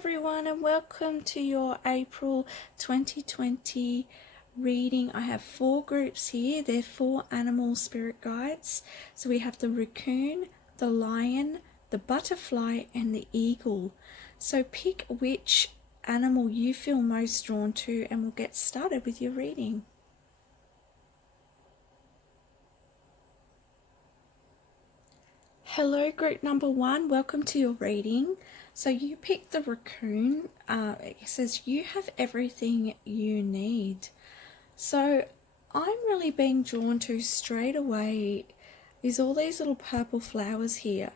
everyone, and welcome to your April 2020 reading. I have 4 groups here. They're 4 animal spirit guides. So we have the raccoon, the lion, the butterfly, and the eagle. So pick which animal you feel most drawn to, and we'll get started with your reading. Hello, group number 1. Welcome to your reading. So you picked the raccoon. It says you have everything you need. So I'm really being drawn to straight away is all these little purple flowers here.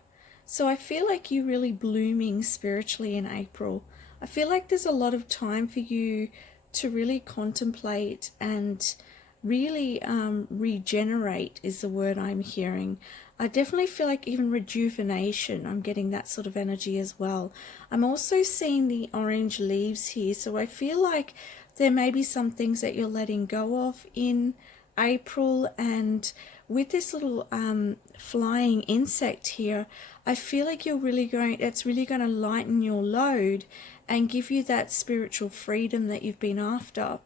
So I feel like you're really blooming spiritually in April. I feel like there's a lot of time for you to really contemplate and really regenerate is the word I'm hearing. I definitely feel like even rejuvenation, I'm getting that sort of energy as well. I'm also seeing the orange leaves here, so I feel like there may be some things that you're letting go of in April. And with this little flying insect here, I feel like it's really going to lighten your load and give you that spiritual freedom that you've been after.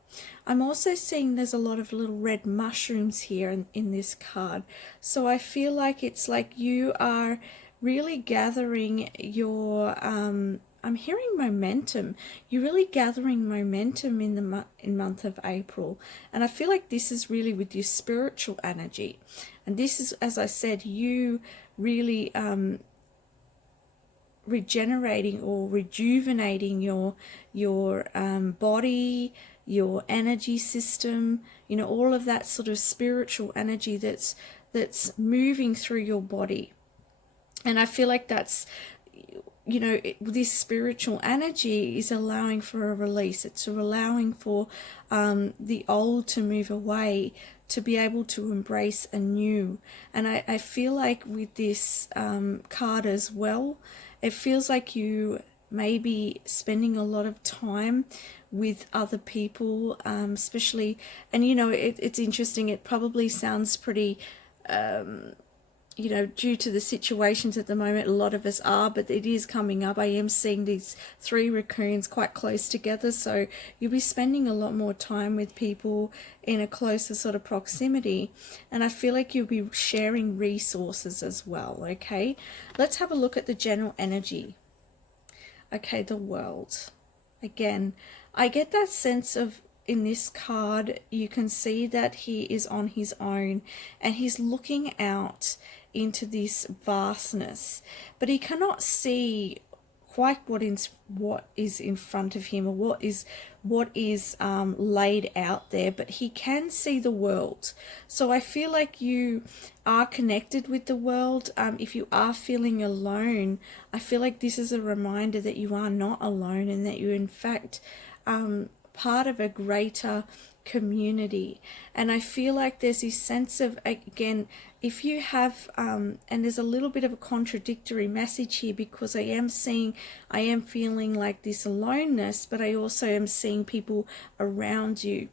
I'm also seeing there's a lot of little red mushrooms here in this card. So I feel like it's like you are really gathering your, I'm hearing momentum. You're really gathering momentum in the month of April. And I feel like this is really with your spiritual energy. And this is, as I said, you really regenerating or rejuvenating your body, your energy system, all of that sort of spiritual energy that's moving through your body. And I feel like that's, this spiritual energy is allowing for a release. It's allowing for the old to move away, to be able to embrace a new. And I feel like with this card as well, it feels like you may be spending a lot of time with other people, especially, and it's interesting, it probably sounds pretty, due to the situations at the moment, a lot of us are, but it is coming up. I am seeing these 3 raccoons quite close together, so you'll be spending a lot more time with people in a closer sort of proximity, and I feel like you'll be sharing resources as well. Okay, let's have a look at the general energy. Okay, the world. Again, I get that sense of, in this card, you can see that he is on his own and he's looking out into this vastness, but he cannot see quite what is in front of him, or what is laid out there, but he can see the world. So I feel like you are connected with the world. If you are feeling alone, I feel like this is a reminder that you are not alone, and that you're in fact part of a greater community. And I feel like there's this sense of, again, if you have and there's a little bit of a contradictory message here, because I am feeling like this aloneness, but I also am seeing people around you.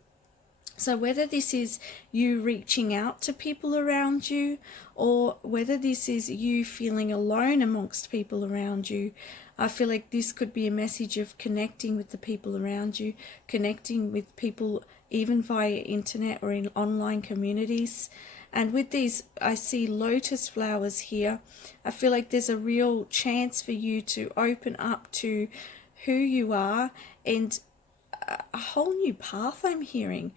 So whether this is you reaching out to people around you, or whether this is you feeling alone amongst people around you, I feel like this could be a message of connecting with the people around you, connecting with people even via internet or in online communities. And with these, I see lotus flowers here. I feel like there's a real chance for you to open up to who you are, and a whole new path I'm hearing,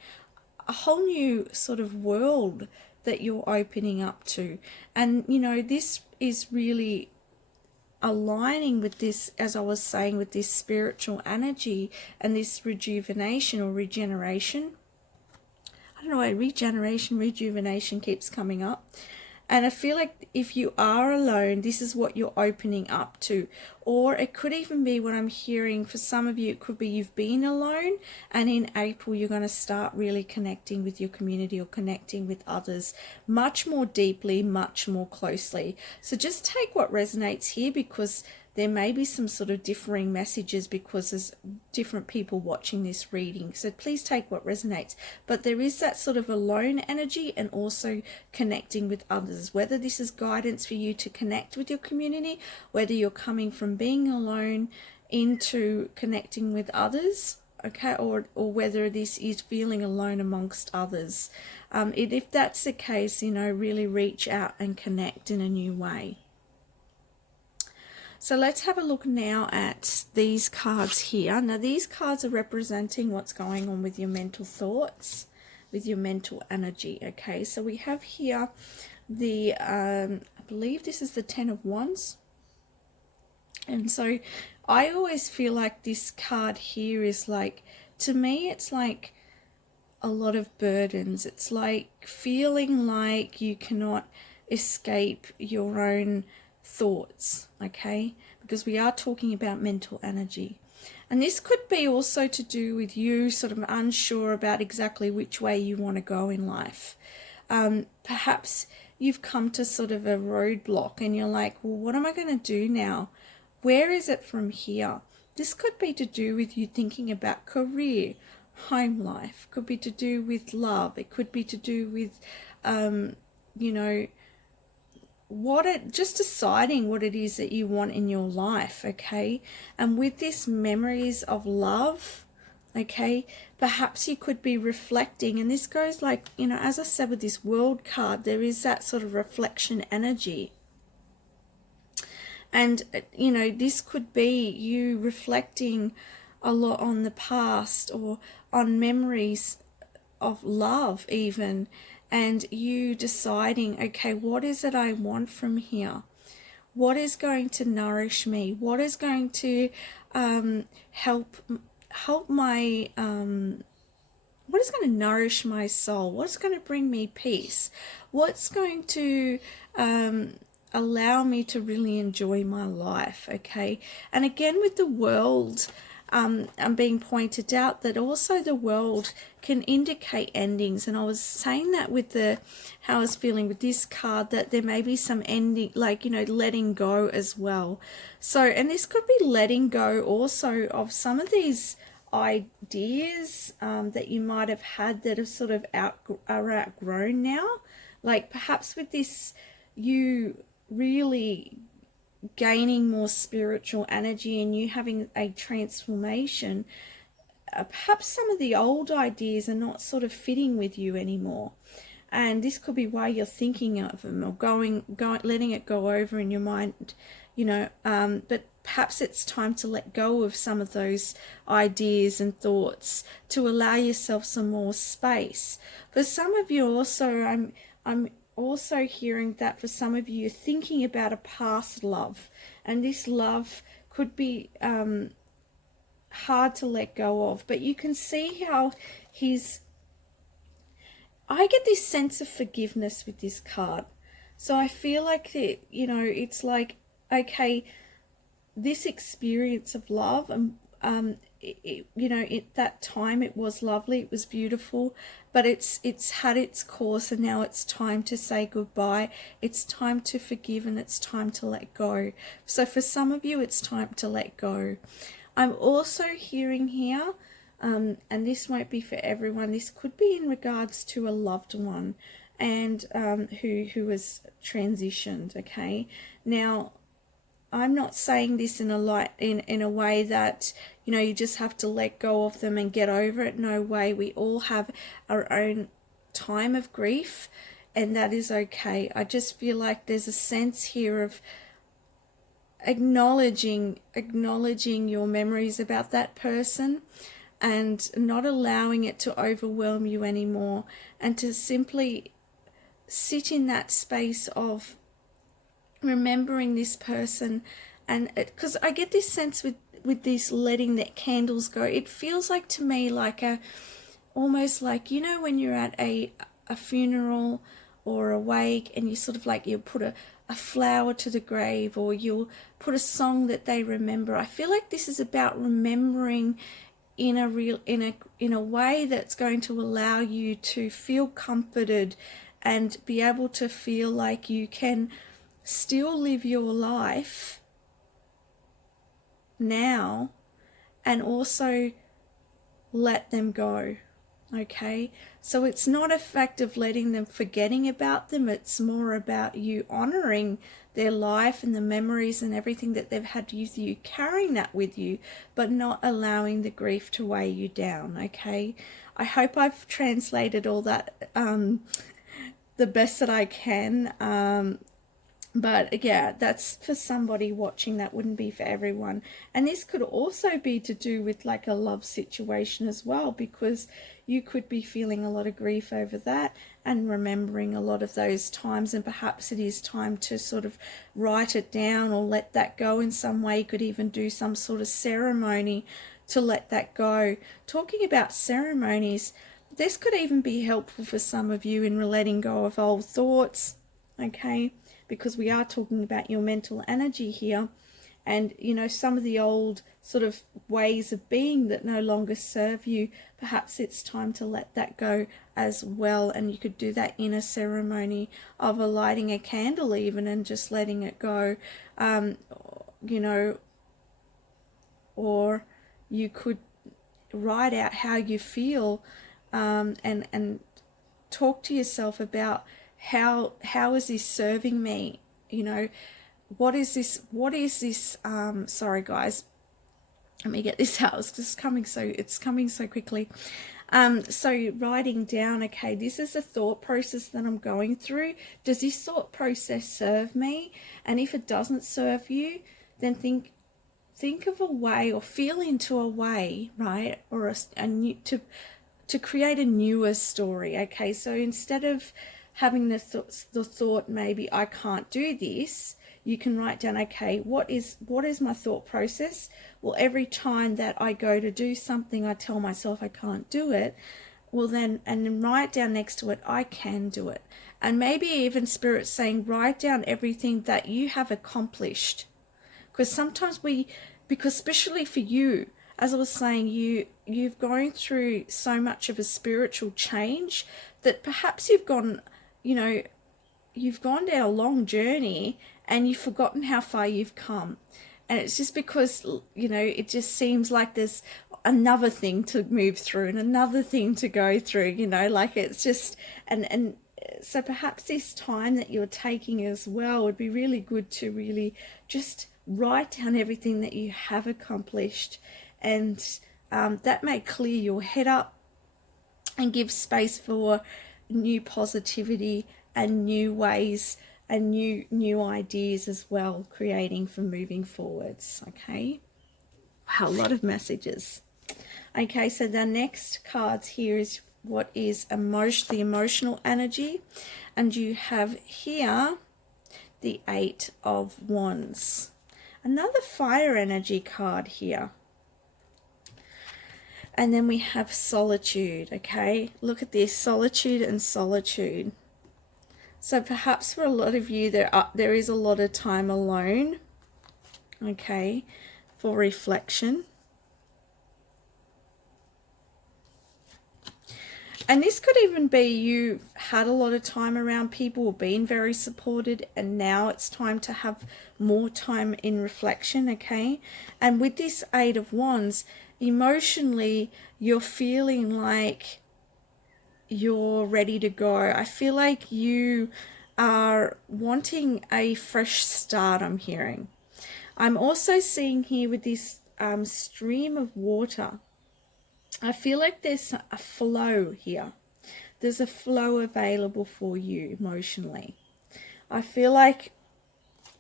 a whole new sort of world that you're opening up to. And this is really aligning with this, as I was saying, with this spiritual energy and this rejuvenation or regeneration. I don't know why rejuvenation keeps coming up. And I feel like if you are alone, this is what you're opening up to. Or it could even be what I'm hearing for some of you, it could be you've been alone, and in April you're going to start really connecting with your community or connecting with others much more deeply, much more closely. So just take what resonates here, because there may be some sort of differing messages because there's different people watching this reading. So please take what resonates. But there is that sort of alone energy, and also connecting with others, whether this is guidance for you to connect with your community, whether you're coming from being alone into connecting with others, okay, or whether this is feeling alone amongst others. If that's the case, really reach out and connect in a new way. So let's have a look now at these cards here. Now these cards are representing what's going on with your mental thoughts, with your mental energy, okay? So we have here the, I believe this is the Ten of Wands. And so I always feel like this card here is like, to me, it's like a lot of burdens. It's like feeling like you cannot escape your own thoughts, okay? Because we are talking about mental energy. And this could be also to do with you sort of unsure about exactly which way you want to go in life. Perhaps you've come to sort of a roadblock and you're like, well, what am I going to do now? Where is it from here? This could be to do with you thinking about career, home life, could be to do with love. It could be to do with, just deciding what it is that you want in your life, okay? And with this memories of love, okay, perhaps you could be reflecting, and this goes like, as I said with this World card, there is that sort of reflection energy. And, this could be you reflecting a lot on the past or on memories of love even, and you deciding, okay, what is it I want from here? What is going to nourish me? What is going to help my what is going to nourish my soul? What's going to bring me peace? What's going to allow me to really enjoy my life, okay? And again, with the World, I'm being pointed out that also the World can indicate endings. And I was saying that with how I was feeling with this card, that there may be some ending, like, letting go as well. So, and this could be letting go also of some of these ideas that you might have had that have sort of are outgrown now. Like perhaps with this, you really gaining more spiritual energy and you having a transformation, perhaps some of the old ideas are not sort of fitting with you anymore, and this could be why you're thinking of them or going letting it go over in your mind, but perhaps it's time to let go of some of those ideas and thoughts to allow yourself some more space. For some of you also, I'm also hearing that for some of you, you're thinking about a past love, and this love could be hard to let go of, but you can see how I get this sense of forgiveness with this card. So I feel like that, it's like, okay, this experience of love, and at that time it was lovely, it was beautiful, but it's had its course, and now it's time to say goodbye. It's time to forgive, and it's time to let go. So for some of you, it's time to let go. I'm also hearing here, and this won't be for everyone, this could be in regards to a loved one and who has transitioned, okay? Now, I'm not saying this in a way that, you just have to let go of them and get over it. No way. We all have our own time of grief, and that is okay. I just feel like there's a sense here of acknowledging your memories about that person and not allowing it to overwhelm you anymore, and to simply sit in that space of remembering this person. And because I get this sense with this letting the candles go, it feels like to me like almost like, when you're at a funeral or a wake, and you sort of like, you'll put a flower to the grave, or you'll put a song that they remember. I feel like this is about remembering in a way that's going to allow you to feel comforted and be able to feel like you can still live your life now and also let them go, okay? So it's not a fact of letting them, forgetting about them. It's more about you honoring their life and the memories and everything that they've had with you, carrying that with you, but not allowing the grief to weigh you down, okay? I hope I've translated all that the best that I can. But yeah, that's for somebody watching. That wouldn't be for everyone. And this could also be to do with like a love situation as well, because you could be feeling a lot of grief over that and remembering a lot of those times, and perhaps it is time to sort of write it down or let that go in some way. You could even do some sort of ceremony to let that go. Talking about ceremonies, this could even be helpful for some of you in letting go of old thoughts, okay? Because we are talking about your mental energy here, and you know, some of the old sort of ways of being that no longer serve you, perhaps it's time to let that go as well. And you could do that in a ceremony of lighting a candle even and just letting it go, you know, or you could write out how you feel, and talk to yourself about how is this serving me, you know, what is this sorry guys, let me get this out, it's just coming so quickly. So writing down, okay, this is a thought process that I'm going through. Does this thought process serve me? And if it doesn't serve you, then think of a way, or feel into a way, right, or a new, to create a newer story, okay? So instead of having the thought, maybe I can't do this, you can write down, okay, what is my thought process? Well, every time that I go to do something, I tell myself I can't do it. Well then, and then write down next to it, I can do it. And maybe even Spirit saying, write down everything that you have accomplished. Because sometimes because especially for you, as I was saying, you've gone through so much of a spiritual change that perhaps you've gone down a long journey and you've forgotten how far you've come. And it's just because, you know, it just seems like there's another thing to move through and another thing to go through, you know, like it's just, and so perhaps this time that you're taking as well would be really good to really just write down everything that you have accomplished, and that may clear your head up and give space for new positivity and new ways and new ideas as well, creating for moving forwards, okay? Wow, a lot of messages. Okay, so the next cards here is what is the emotional energy, and you have here the 8 of Wands. Another fire energy card here. And then we have solitude, okay? Look at this, solitude and solitude. So perhaps for a lot of you, there is a lot of time alone, okay, for reflection. And this could even be you had a lot of time around people, being very supported, and now it's time to have more time in reflection, okay? And with this 8 of Wands, emotionally, you're feeling like you're ready to go. I feel like you are wanting a fresh start, I'm hearing. I'm also seeing here with this stream of water, I feel like there's a flow here. There's a flow available for you emotionally. I feel like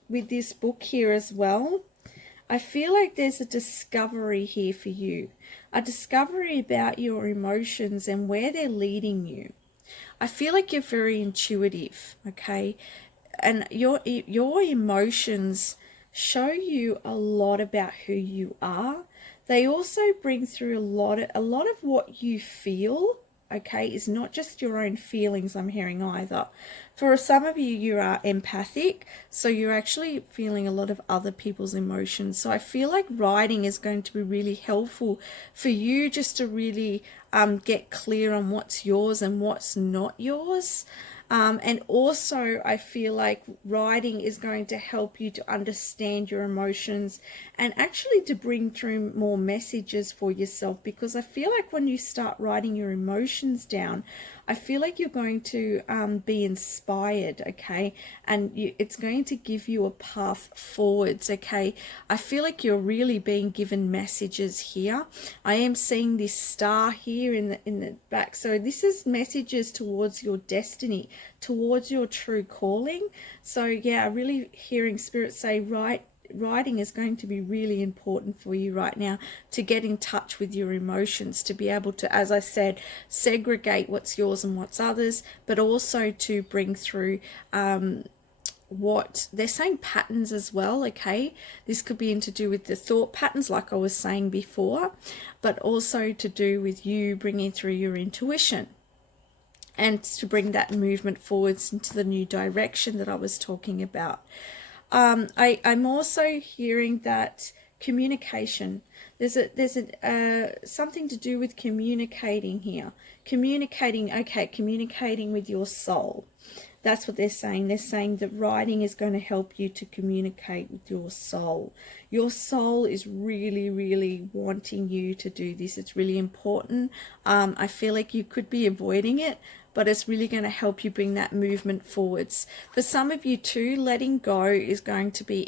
with this book here as well, I feel like there's a discovery here for you. A discovery about your emotions and where they're leading you. I feel like you're very intuitive, okay? And your emotions show you a lot about who you are. They also bring through a lot of what you feel, okay, is not just your own feelings, I'm hearing either. For some of you, you are empathic, so you're actually feeling a lot of other people's emotions. So I feel like writing is going to be really helpful for you, just to really get clear on what's yours and what's not yours. And also, I feel like writing is going to help you to understand your emotions and actually to bring through more messages for yourself, because I feel like when you start writing your emotions down, I feel like you're going to be inspired, okay? And it's going to give you a path forwards, okay? I feel like you're really being given messages here. I am seeing this star here in the back. So this is messages towards your destiny, towards your true calling. So yeah, really hearing Spirit say, writing is going to be really important for you right now, to get in touch with your emotions, to be able to, as I said, segregate what's yours and what's others, but also to bring through what they're saying, patterns as well, okay? This could be to do with the thought patterns, like I was saying before, but also to do with you bringing through your intuition and to bring that movement forwards into the new direction that I was talking about. I'm also hearing that communication. There's something to do with communicating here. Communicating with your soul. That's what they're saying. They're saying that writing is going to help you to communicate with your soul. Your soul is really, really wanting you to do this. It's really important. I feel like you could be avoiding it, but it's really going to help you bring that movement forwards. For some of you too, letting go is going to be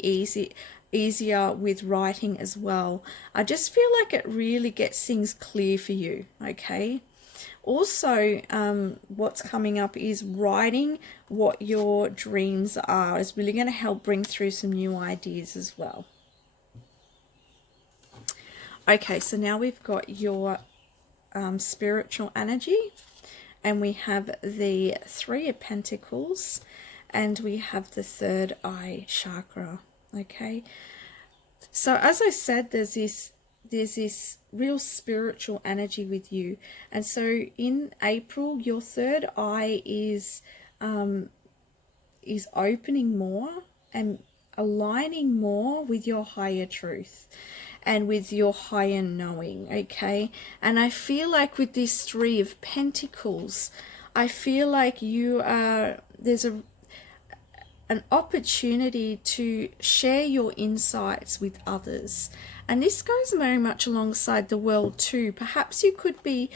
easier with writing as well. I just feel like it really gets things clear for you, okay? Also, what's coming up is writing what your dreams are is really going to help bring through some new ideas as well. Okay, so now we've got your spiritual energy, and we have the Three of Pentacles, and we have the third eye chakra. Okay, so as I said, there's this real spiritual energy with you, and so in April your third eye is opening more and aligning more with your higher truth and with your higher knowing, okay? And I feel like with this Three of Pentacles, I feel like there's an opportunity to share your insights with others. And this goes very much alongside the world too. Perhaps you could be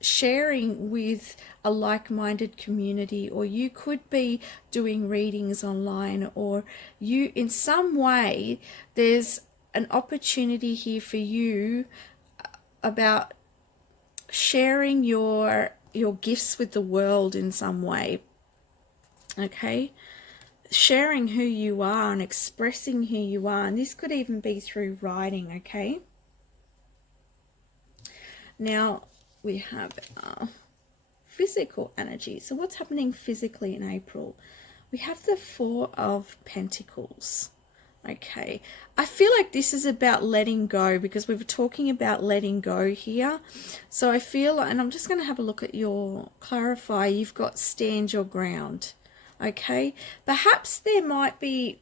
sharing with a like-minded community, or you could be doing readings online, or you in some way there's an opportunity here for you about sharing your gifts with the world in some way, okay? Sharing who you are and expressing who you are, and this could even be through writing, okay? Now we have physical energy. So what's happening physically in April? We have the Four of Pentacles. Okay, I feel like this is about letting go, because we were talking about letting go here. So I feel, and I'm just going to have a look at your clarify, you've got stand your ground. Okay, perhaps there might be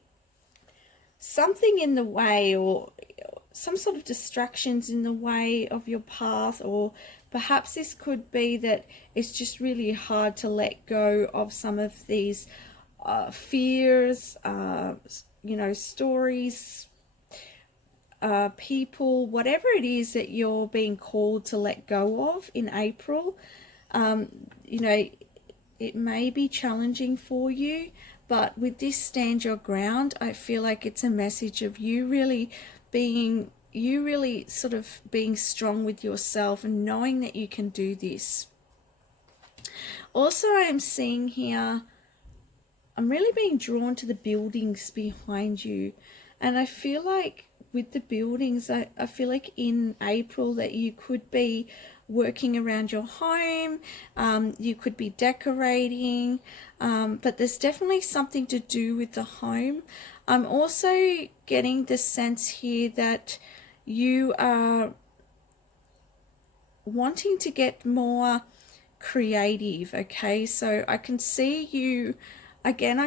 something in the way, or some sort of distractions in the way of your path, or perhaps this could be that it's just really hard to let go of some of these fears, you know, stories, people, whatever it is that you're being called to let go of in April. You know, it may be challenging for you, but with this stand your ground, I feel like it's a message of you really sort of being strong with yourself and knowing that you can do this. Also, I am seeing here, I'm really being drawn to the buildings behind you, and I feel like with the buildings, I feel like in April that you could be working around your home, you could be decorating, but there's definitely something to do with the home. I'm also getting the sense here that you are wanting to get more creative, okay? So I can see you again,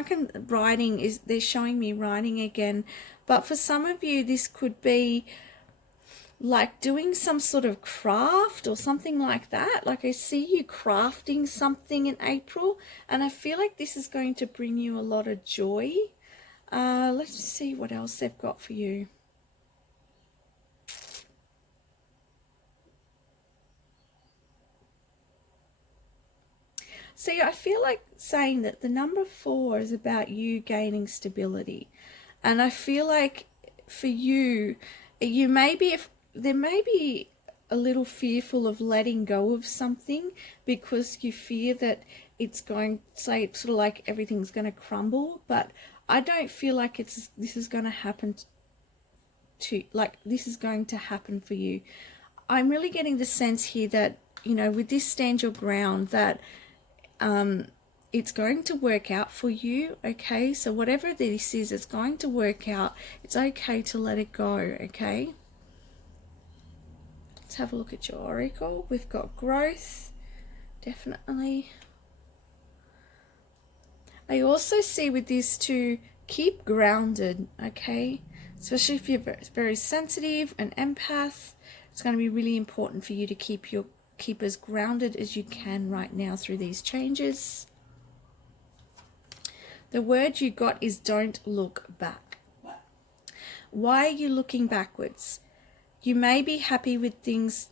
they're showing me writing again, but for some of you this could be like doing some sort of craft or something like that. Like I see you crafting something in April, and I feel like this is going to bring you a lot of joy. Let's see what else they've got for you. See, I feel like saying that the number 4 is about you gaining stability. And I feel like for you, you may be, there may be a little fearful of letting go of something because you fear that it's going, say, sort of like everything's going to crumble. But I don't feel like this is going to happen this is going to happen for you. I'm really getting the sense here that, you know, with this stand your ground, that it's going to work out for you, okay? So whatever this is, it's going to work out. It's okay to let it go, okay? Let's have a look at your oracle. We've got growth, definitely. I also see with this to keep grounded, okay? Especially if you're very sensitive and empath, it's going to be really important for you to keep as grounded as you can right now through these changes. The word you got is don't look back. Why are you looking backwards? You may be happy with things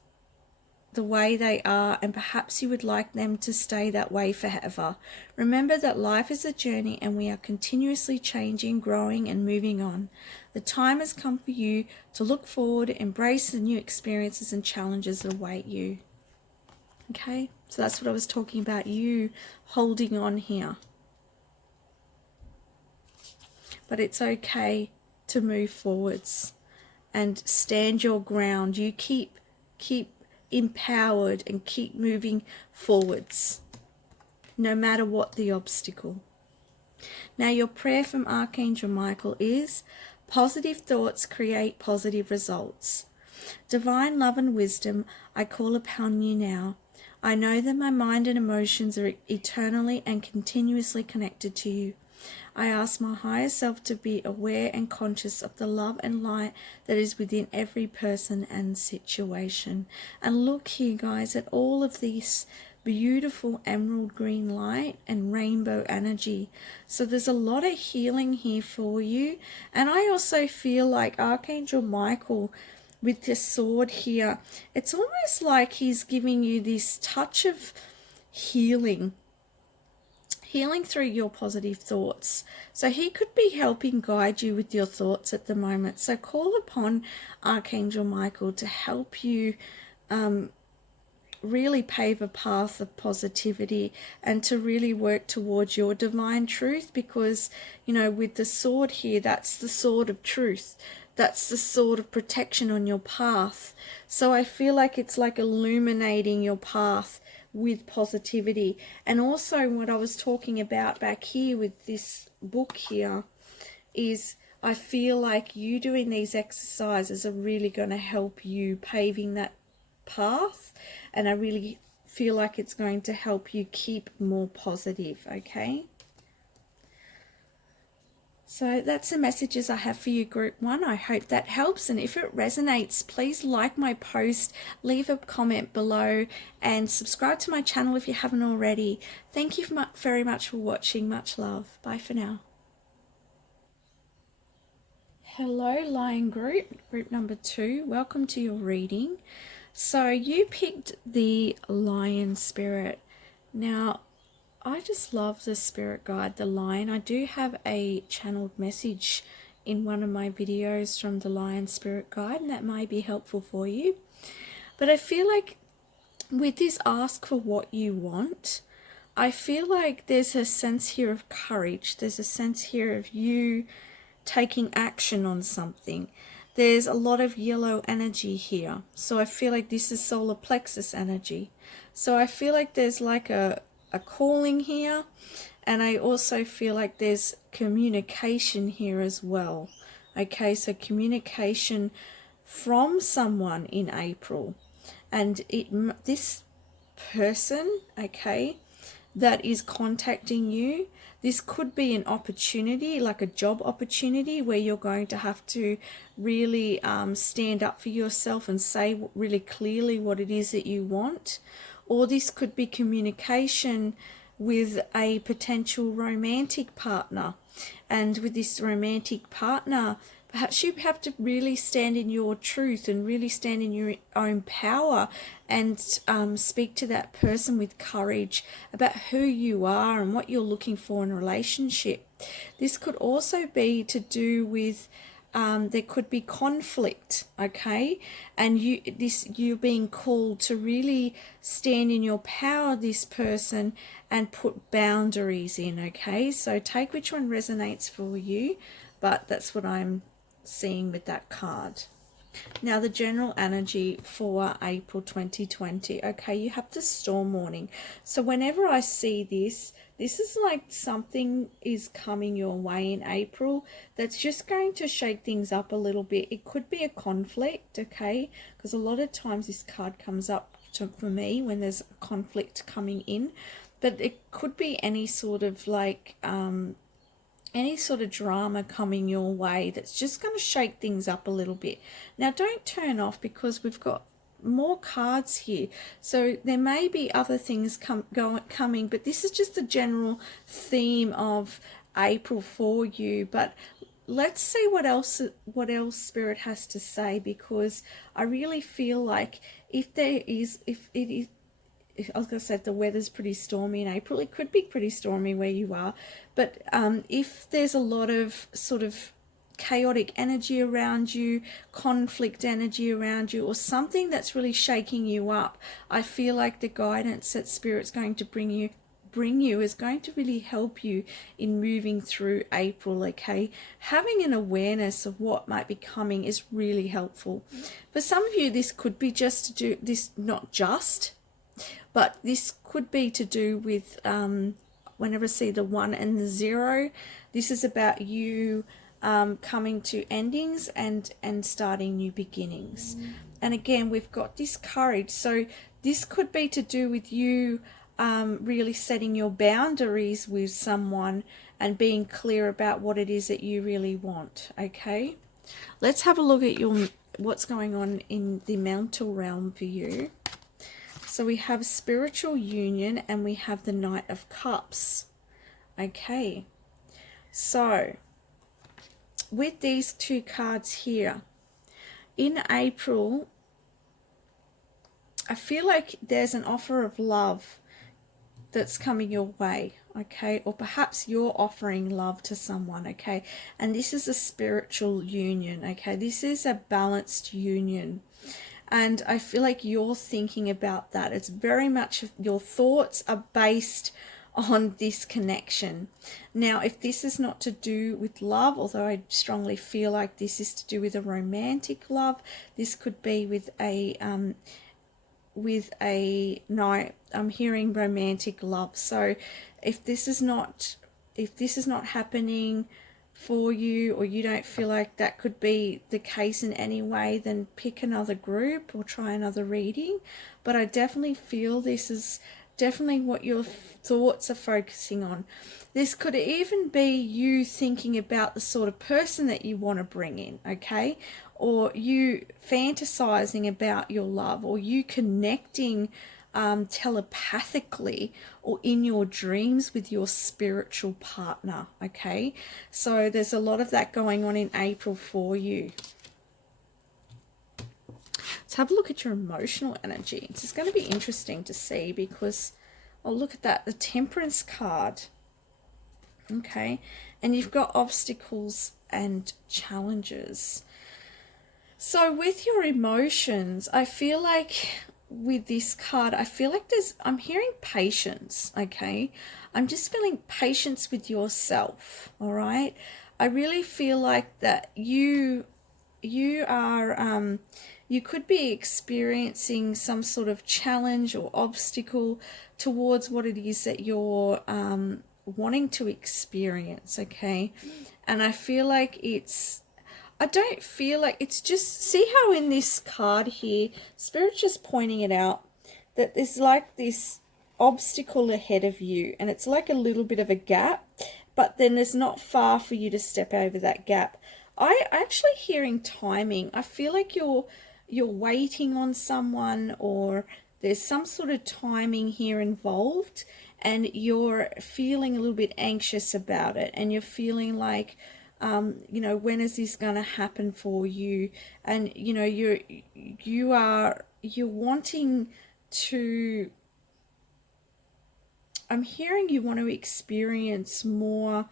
the way they are, and perhaps you would like them to stay that way forever. Remember that life is a journey and we are continuously changing, growing and moving on. The time has come for you to look forward, embrace the new experiences and challenges that await you. Okay, so that's what I was talking about, you holding on here. But it's okay to move forwards and stand your ground. You keep empowered and keep moving forwards, no matter what the obstacle. Now, your prayer from Archangel Michael is, positive thoughts create positive results. Divine love and wisdom, I call upon you now. I know that my mind and emotions are eternally and continuously connected to you. I ask my higher self to be aware and conscious of the love and light that is within every person and situation. And look here, guys, at all of this beautiful emerald green light and rainbow energy. So there's a lot of healing here for you. And I also feel like Archangel Michael, with this sword here, it's almost like he's giving you this touch of healing through your positive thoughts. So he could be helping guide you with your thoughts at the moment. So call upon Archangel Michael to help you really pave a path of positivity and to really work towards your divine truth, because, you know, with the sword here, that's the sword of truth. That's the sword of protection on your path. So I feel like it's like illuminating your path with positivity. And also what I was talking about back here with this book here is, I feel like you doing these exercises are really going to help you paving that path, and I really feel like it's going to help you keep more positive, okay? So that's the messages I have for you, Group 1. I hope that helps. And if it resonates, please like my post, leave a comment below, and subscribe to my channel if you haven't already. Thank you very much for watching. Much love. Bye for now. Hello, Lion Group, Group number 2. Welcome to your reading. So you picked the Lion Spirit. Now, I just love the spirit guide, the lion. I do have a channeled message in one of my videos from the Lion Spirit Guide, and that may be helpful for you. But I feel like with this ask for what you want, I feel like there's a sense here of courage. There's a sense here of you taking action on something. There's a lot of yellow energy here. So I feel like this is solar plexus energy. So I feel like there's like a calling here, and I also feel like there's communication here as well. Okay, so communication from someone in April, and this person, okay, that is contacting you, This could be an opportunity, like a job opportunity, where you're going to have to really stand up for yourself and say really clearly what it is that you want. Or this could be communication with a potential romantic partner. And with this romantic partner, perhaps you have to really stand in your truth and really stand in your own power and speak to that person with courage about who you are and what you're looking for in a relationship. This could also be to do with there could be conflict, okay, and you're being called to really stand in your power, this person, and put boundaries in, okay. So take which one resonates for you, but that's what I'm seeing with that card. Now, the general energy for April 2020. Okay, you have the storm warning. So whenever I see this, this is like something is coming your way in April that's just going to shake things up a little bit. It could be a conflict, okay, because a lot of times this card comes up for me when there's a conflict coming in, but it could be any sort of like any sort of drama coming your way that's just going to shake things up a little bit. Now, don't turn off because we've got more cards here. So there may be other things coming, but this is just a general theme of April for you. But let's see what else Spirit has to say, because I really feel like if it is, like I said, the weather's pretty stormy in April. It could be pretty stormy where you are, but if there's a lot of sort of chaotic energy around you, conflict energy around you, or something that's really shaking you up, I feel like the guidance that Spirit's going to bring you is going to really help you in moving through April, okay? Having an awareness of what might be coming is really helpful. For some of you, this could be just to do this, not just, but this could be to do with whenever I see the 1 and the 0, this is about you coming to endings and starting new beginnings. And again, we've got this courage. So this could be to do with you really setting your boundaries with someone and being clear about what it is that you really want, okay? Let's have a look at what's going on in the mental realm for you. So we have spiritual union and we have the Knight of Cups. Okay, so with these two cards here, in April, I feel like there's an offer of love that's coming your way, okay? Or perhaps you're offering love to someone, okay? And this is a spiritual union, okay? This is a balanced union. And I feel like you're thinking about that. It's very much your thoughts are based on this connection. Now, if this is not to do with love, although I strongly feel like this is to do with a romantic love, this could be with a night. I'm hearing romantic love. So if this is not happening for you, or you don't feel like that could be the case in any way, then pick another group or try another reading. But I definitely feel this is definitely what your thoughts are focusing on. This could even be you thinking about the sort of person that you want to bring in, okay? Or you fantasizing about your love, or you connecting telepathically or in your dreams with your spiritual partner, okay? So there's a lot of that going on in April for you. Let's have a look at your emotional energy. It's just going to be interesting to see because, oh, look at that, the Temperance card, okay? And you've got obstacles and challenges. So with your emotions, I feel like with this card, I feel like I'm hearing patience, okay? I'm just feeling patience with yourself, all right? I really feel like that you are, you could be experiencing some sort of challenge or obstacle towards what it is that you're wanting to experience, okay? And I feel like I don't feel like it's just, see how in this card here, Spirit's just pointing it out, that there's like this obstacle ahead of you, and it's like a little bit of a gap, but then it's not far for you to step over that gap. I actually hearing timing. I feel like you're waiting on someone, or there's some sort of timing here involved, and you're feeling a little bit anxious about it, and you're feeling like, you know, when is this going to happen for you? And you know, you're wanting to, I'm hearing you want to experience more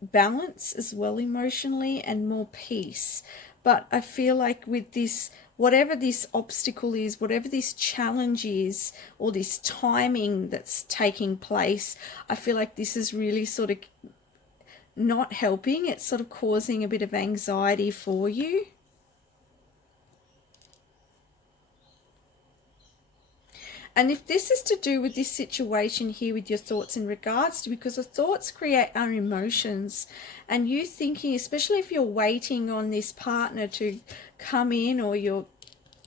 balance as well emotionally, and more peace. But I feel like with this, whatever this obstacle is, whatever this challenge is, or this timing that's taking place, I feel like this is really sort of not helping. It's sort of causing a bit of anxiety for you. And if this is to do with this situation here with your thoughts in regards to, because the thoughts create our emotions, and you thinking, especially if you're waiting on this partner to come in, or you're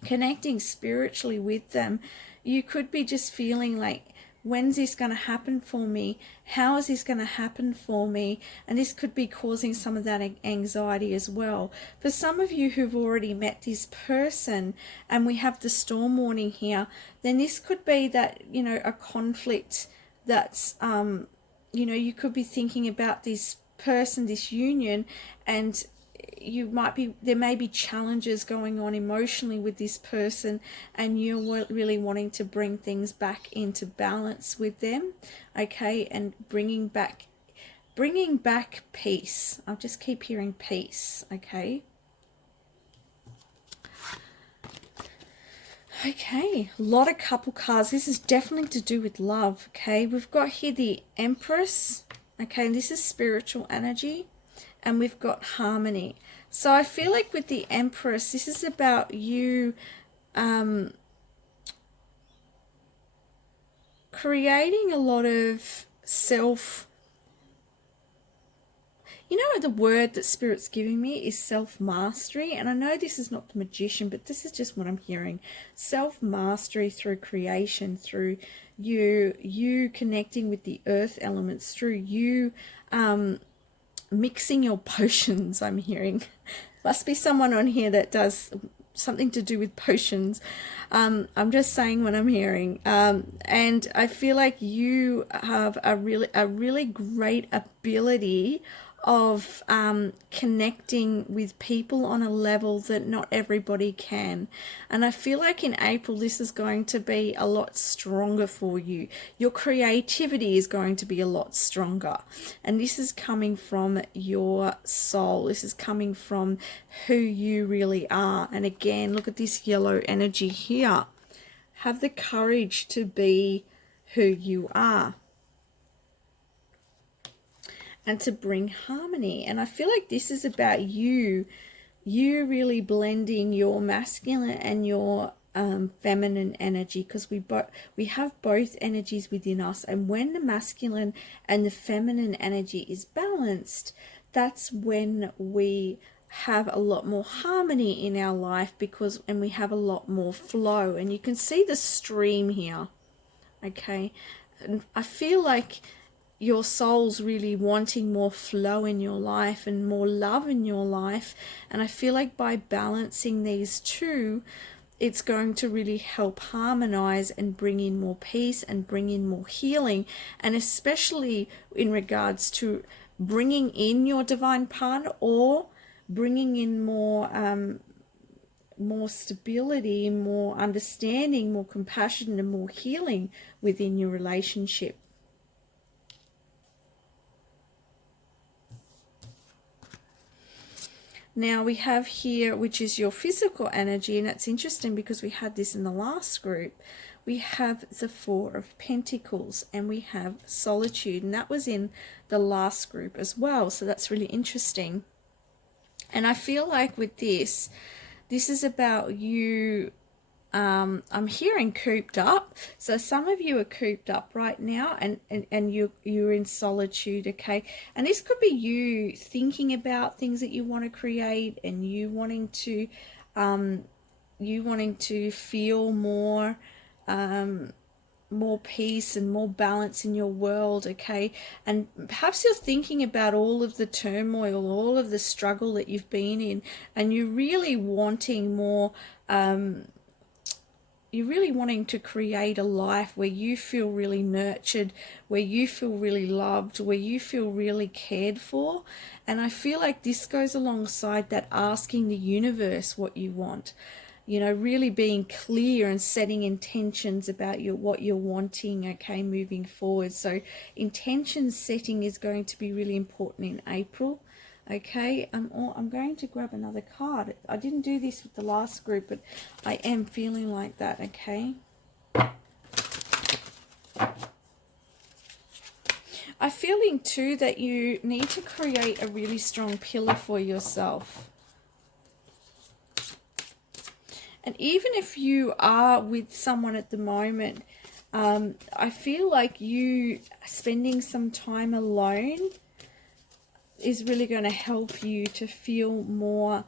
connecting spiritually with them, you could be just feeling like, when's this going to happen for me? How is this going to happen for me? And this could be causing some of that anxiety as well. For some of you who've already met this person, and we have the storm warning here, then this could be that, you know, a conflict that's, you know, you could be thinking about this person, this union, and you might be, there may be challenges going on emotionally with this person, and you're really wanting to bring things back into balance with them, okay, and bringing back peace. I just keep hearing peace, okay. Okay, a lot of couple cards. This is definitely to do with love, okay. We've got here the Empress, okay, and this is spiritual energy, and we've got harmony. So I feel like with the Empress, this is about you creating a lot of self, you know, the word that Spirit's giving me is self-mastery. And I know this is not the Magician, but this is just what I'm hearing. Self-mastery through creation, through you connecting with the earth elements, through you mixing your potions, I'm hearing. Must be someone on here that does something to do with potions. I'm just saying what I'm hearing. And I feel like you have a really great ability of connecting with people on a level that not everybody can. And I feel like in April this is going to be a lot stronger for you. Your creativity is going to be a lot stronger, and this is coming from your soul. This is coming from who you really are. And again, look at this yellow energy here. Have the courage to be who you are, and to bring harmony. And I feel like this is about you really blending your masculine and your feminine energy, because we have both energies within us. And when the masculine and the feminine energy is balanced, that's when we have a lot more harmony in our life, and we have a lot more flow. And you can see the stream here, okay. And I feel like your soul's really wanting more flow in your life and more love in your life. And I feel like by balancing these two, it's going to really help harmonize and bring in more peace and bring in more healing. And especially in regards to bringing in your divine partner, or bringing in more stability, more understanding, more compassion, and more healing within your relationship. Now we have here, which is your physical energy, and it's interesting because we had this in the last group. We have the Four of Pentacles, and we have solitude, and that was in the last group as well. So that's really interesting. And I feel like with this is about you. I'm hearing cooped up. So some of you are cooped up right now, and you're in solitude, okay? And this could be you thinking about things that you want to create, and you wanting to feel more more peace and more balance in your world, okay? And perhaps you're thinking about all of the turmoil, all of the struggle that you've been in, and you're really wanting more, you're really wanting to create a life where you feel really nurtured, where you feel really loved, where you feel really cared for. And I feel like this goes alongside that, asking the universe what you want. You know, really being clear and setting intentions about what you're wanting, okay, moving forward. So intention setting is going to be really important in April. Okay, I'm going to grab another card. I didn't do this with the last group, but I am feeling like that, okay? I'm feeling too that you need to create a really strong pillar for yourself. And even if you are with someone at the moment, I feel like you spending some time alone is really going to help you to feel more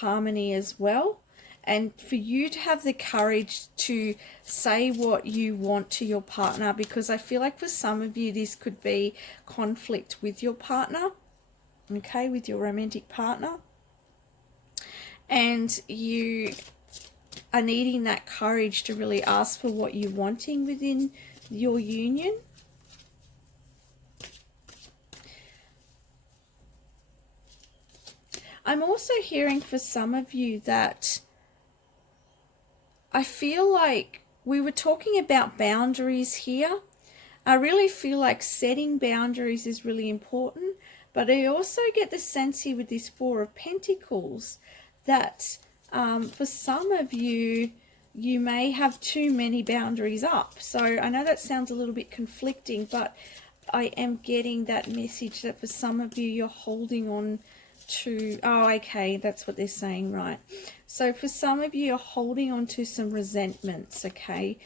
harmony as well. And for you to have the courage to say what you want to your partner, because I feel like for some of you, this could be conflict with your partner, okay, with your romantic partner. And you are needing that courage to really ask for what you're wanting within your union. I'm also hearing for some of you that I feel like we were talking about boundaries here. I really feel like setting boundaries is really important, but I also get the sense here with this Four of Pentacles that for some of you, you may have too many boundaries up. So I know that sounds a little bit conflicting, but I am getting that message that for some of you, you're holding on to, oh, okay, that's what they're saying, right? So for some of you, you're holding on to some resentments, okay?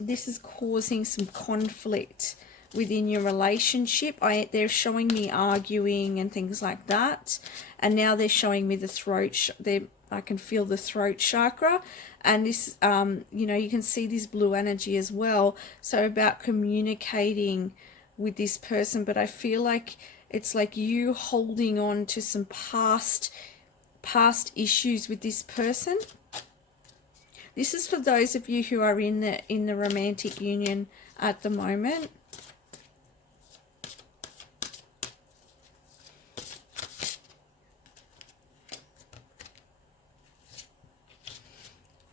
This is causing some conflict within your relationship. They're showing me arguing and things like that, and now they're showing me the throat. I can feel the throat chakra, and this, you know, you can see this blue energy as well. So about communicating with this person, but I feel like it's like you holding on to some past issues with this person. This is for those of you who are in the romantic union at the moment.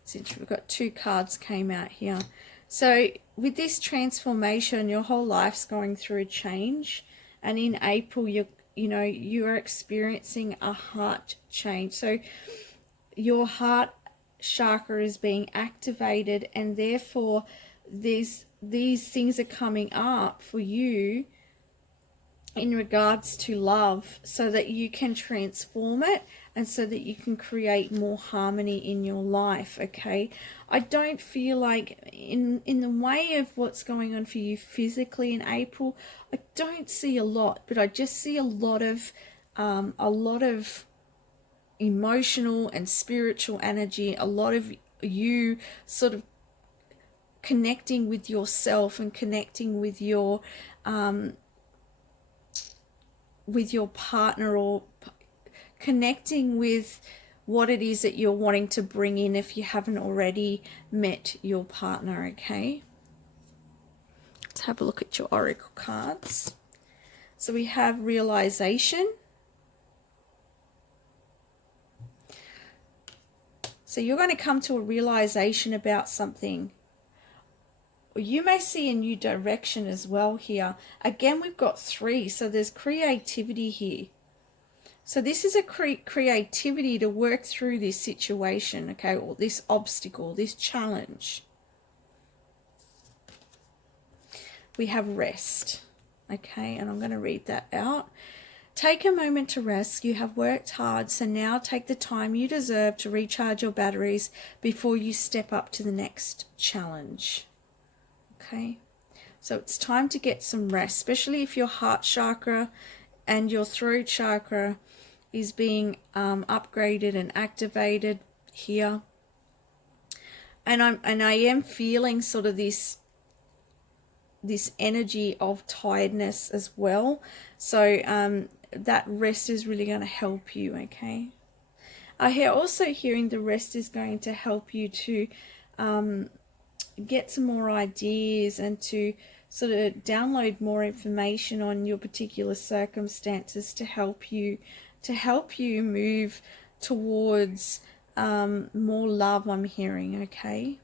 Since we've got two cards came out here. So with this transformation, your whole life's going through a change, and in April you are experiencing a heart change. So your heart chakra is being activated, and therefore these things are coming up for you in regards to love, so that you can transform it and so that you can create more harmony in your life, okay? I don't feel like in the way of what's going on for you physically in April, I don't see a lot, but I just see a lot of emotional and spiritual energy, a lot of you sort of connecting with yourself and connecting with your partner, or connecting with what it is that you're wanting to bring in if you haven't already met your partner, okay? Let's have a look at your oracle cards. So we have realization. So you're going to come to a realization about something. You may see a new direction as well here. Again, we've got 3, so there's creativity here. So this is a creativity to work through this situation, okay, or this obstacle, this challenge. We have rest, okay, and I'm going to read that out. Take a moment to rest. You have worked hard, so now take the time you deserve to recharge your batteries before you step up to the next challenge. Okay, so it's time to get some rest, especially if your heart chakra and your throat chakra is being upgraded and activated here. and I am feeling sort of this energy of tiredness as well. So that rest is really going to help you, okay? I hear also hearing the rest is going to help you to get some more ideas and to sort of download more information on your particular circumstances to help you move towards more love, I'm hearing, okay?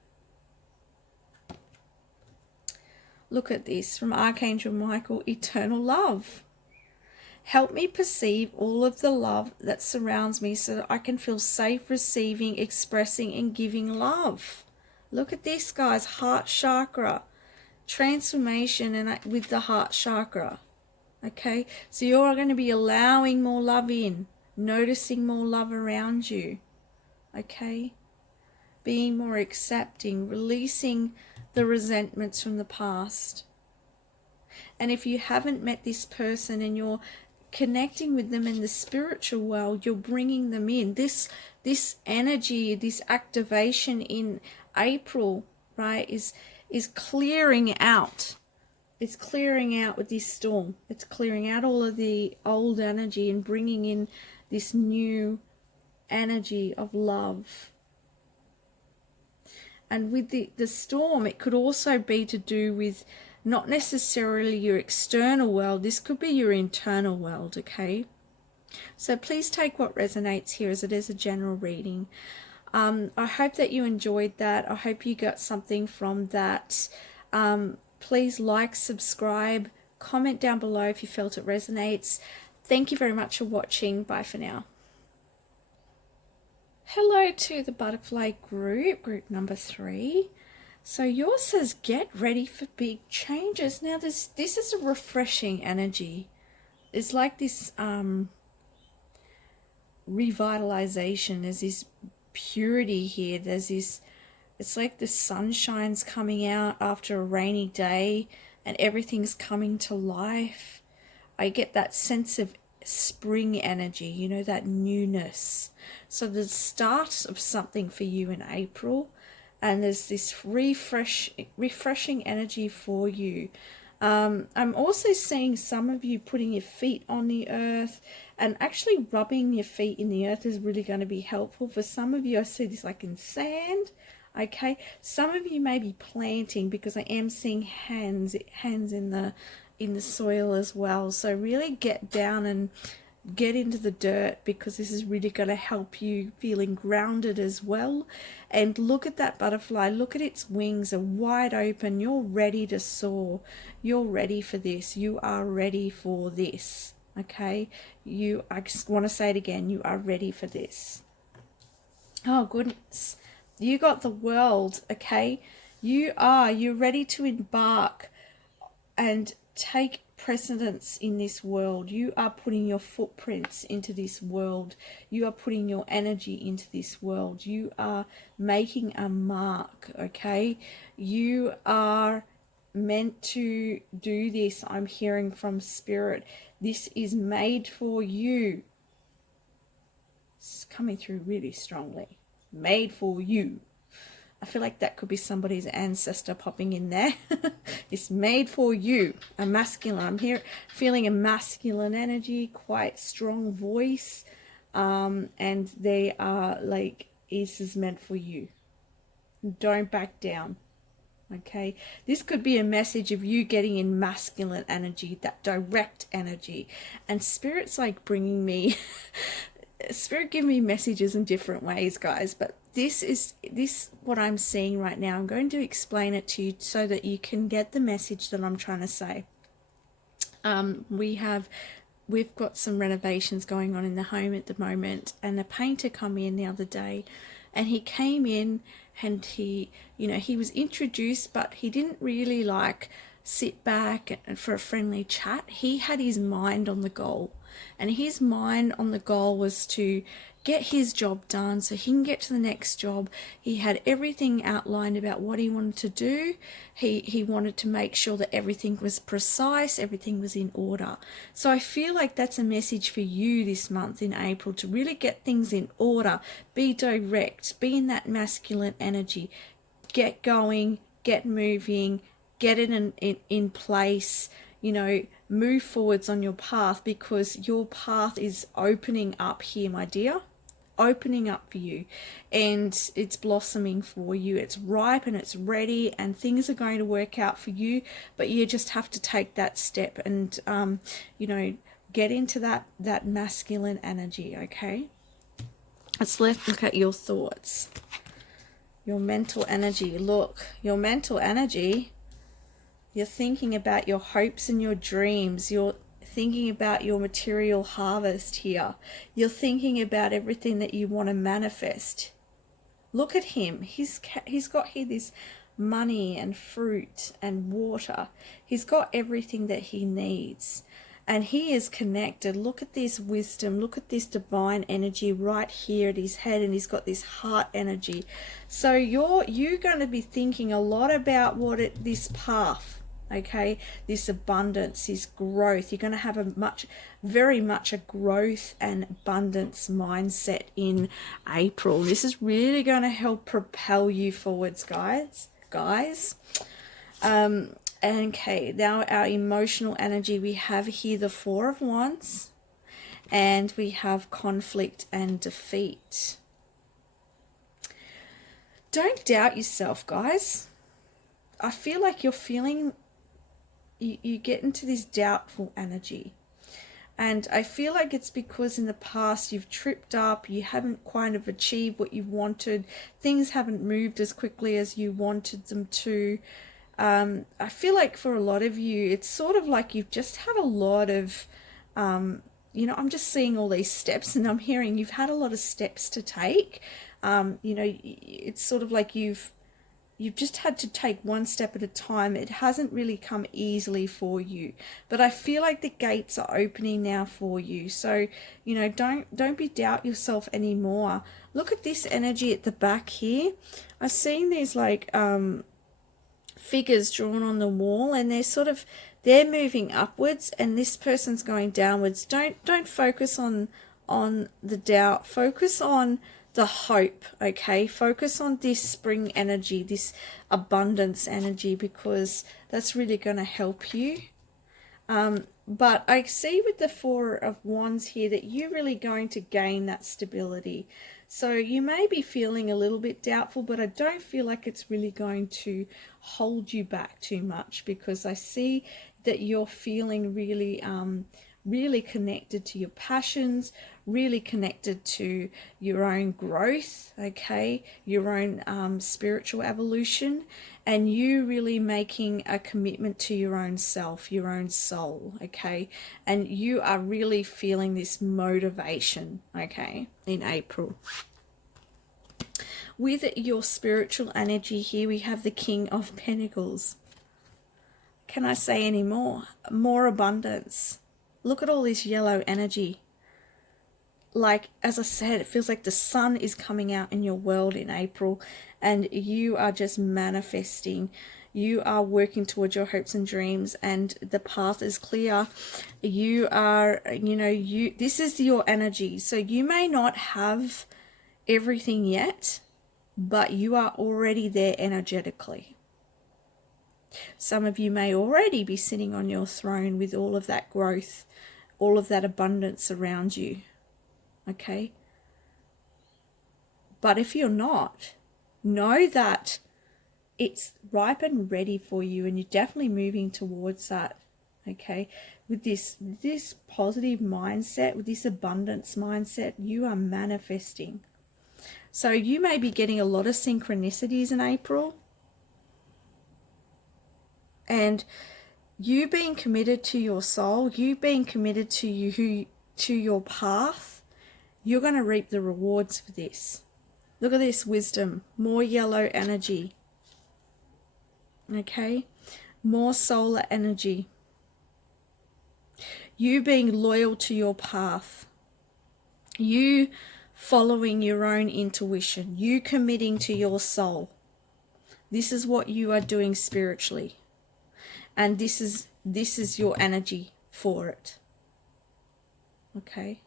Look at this from Archangel Michael, eternal love. Help me perceive all of the love that surrounds me so that I can feel safe receiving, expressing, and giving love. Look at this, guys, heart chakra. Transformation and with the heart chakra. Okay, so you're going to be allowing more love in, noticing more love around you. Okay, being more accepting, releasing the resentments from the past. And if you haven't met this person and you're connecting with them in the spiritual world, you're bringing them in. This energy, this activation in April, right, is clearing out. It's clearing out with this storm. It's clearing out all of the old energy and bringing in this new energy of love. And with the storm, it could also be to do with not necessarily your external world. This could be your internal world, okay? So please take what resonates here, as it is a general reading. I hope that you enjoyed that. I hope you got something from that. Please like, subscribe, comment down below if you felt it resonates. Thank you very much for watching. Bye for now. Hello to the butterfly group number 3. So yours says, get ready for big changes. Now this is a refreshing energy. It's like this revitalization. There's this purity here. There's this, it's like the sunshine's coming out after a rainy day and everything's coming to life. I get that sense of spring energy, you know, that newness. So the start of something for you in April, and there's this refreshing energy for you. I'm also seeing some of you putting your feet on the earth, and actually rubbing your feet in the earth is really going to be helpful. For some of you, I see this like in sand. Okay, some of you may be planting, because I am seeing hands in the soil as well. So really get down and get into the dirt, because this is really going to help you feeling grounded as well. And look at that butterfly. Look at its wings are wide open. You're ready to soar. You're ready for this. You are ready for this. Okay, I just want to say it again, you are ready for this. Oh goodness, you got the world. Okay, you're ready to embark and take precedence in this world. You are putting your footprints into this world. You are putting your energy into this world. You are making a mark, okay? You are meant to do this. I'm hearing from Spirit. This is made for you. It's coming through really strongly. Made for you. I feel like that could be somebody's ancestor popping in there. It's made for you. A masculine. I'm here feeling a masculine energy, quite strong voice. And they are like, this is meant for you. Don't back down. Okay. This could be a message of you getting in masculine energy, that direct energy. And Spirit's like bringing me, Spirit give me messages in different ways, guys. But this what I'm seeing right now. I'm going to explain it to you so that you can get the message that I'm trying to say. We've got some renovations going on in the home at the moment, and a painter come in the other day, and he came in and he was introduced, but he didn't really like sit back and for a friendly chat. He had his mind on the goal, and his mind on the goal was to get his job done so he can get to the next job. He had everything outlined about what he wanted to do. He wanted to make sure that everything was precise, everything was in order. So I feel like that's a message for you this month in April, to really get things in order, be direct, be in that masculine energy, get going, get moving, get it in place, you know, move forwards on your path, because your path is opening up here, my dear. Opening up for you, and it's blossoming for you. It's ripe and it's ready, and things are going to work out for you, but you just have to take that step and you know, get into that masculine energy. Okay, let's look at your thoughts, your mental energy. Look, your mental energy, you're thinking about your hopes and your dreams. You're thinking about your material harvest here. You're thinking about everything that you want to manifest. Look at him. He's got here this money and fruit and water. He's got everything that he needs. And he is connected. Look at this wisdom. Look at this divine energy right here at his head, and he's got this heart energy. So you're going to be thinking a lot about this path. Okay, this abundance, this growth. You're going to have very much a growth and abundance mindset in April. This is really going to help propel you forwards, guys. Okay, now our emotional energy, we have here the Four of Wands, and we have conflict and defeat. Don't doubt yourself, guys. I feel like you're feeling, you get into this doubtful energy. And I feel like it's because in the past you've tripped up, you haven't kind of achieved what you wanted, things haven't moved as quickly as you wanted them to. I feel like for a lot of you, it's sort of like you've just had a lot of, you know, I'm just seeing all these steps, and I'm hearing you've had a lot of steps to take. You know, it's sort of like you've just had to take one step at a time. It hasn't really come easily for you, but I feel like the gates are opening now for you. So, you know, don't doubt yourself anymore. Look at this energy at the back here. I've seen these like figures drawn on the wall, and they're moving upwards, and this person's going downwards. Don't focus on the doubt. Focus on the hope. Okay, focus on this spring energy, this abundance energy, because that's really going to help you. But I see with the Four of Wands here that you're really going to gain that stability. So you may be feeling a little bit doubtful, but I don't feel like it's really going to hold you back too much, because I see that you're feeling really really connected to your passions, really connected to your own growth, okay, your own spiritual evolution, and you really making a commitment to your own self, your own soul, okay, and you are really feeling this motivation, okay, in April. With your spiritual energy here, we have the King of Pentacles. Can I say any more? More abundance. Look at all this yellow energy. Like, as I said, it feels like the sun is coming out in your world in April, and you are just manifesting. You are working towards your hopes and dreams, and the path is clear. You are, you know, this is your energy. So you may not have everything yet, but you are already there energetically. Some of you may already be sitting on your throne with all of that growth, all of that abundance around you, okay? But if you're not, know that it's ripe and ready for you, and you're definitely moving towards that, okay? With this positive mindset, with this abundance mindset, you are manifesting. So you may be getting a lot of synchronicities in April, and you being committed to your soul, you being committed to your path, you're going to reap the rewards for this. Look at this wisdom, more yellow energy, okay, more solar energy. You being loyal to your path, you following your own intuition, you committing to your soul. This is what you are doing spiritually. And this is your energy for it. Okay?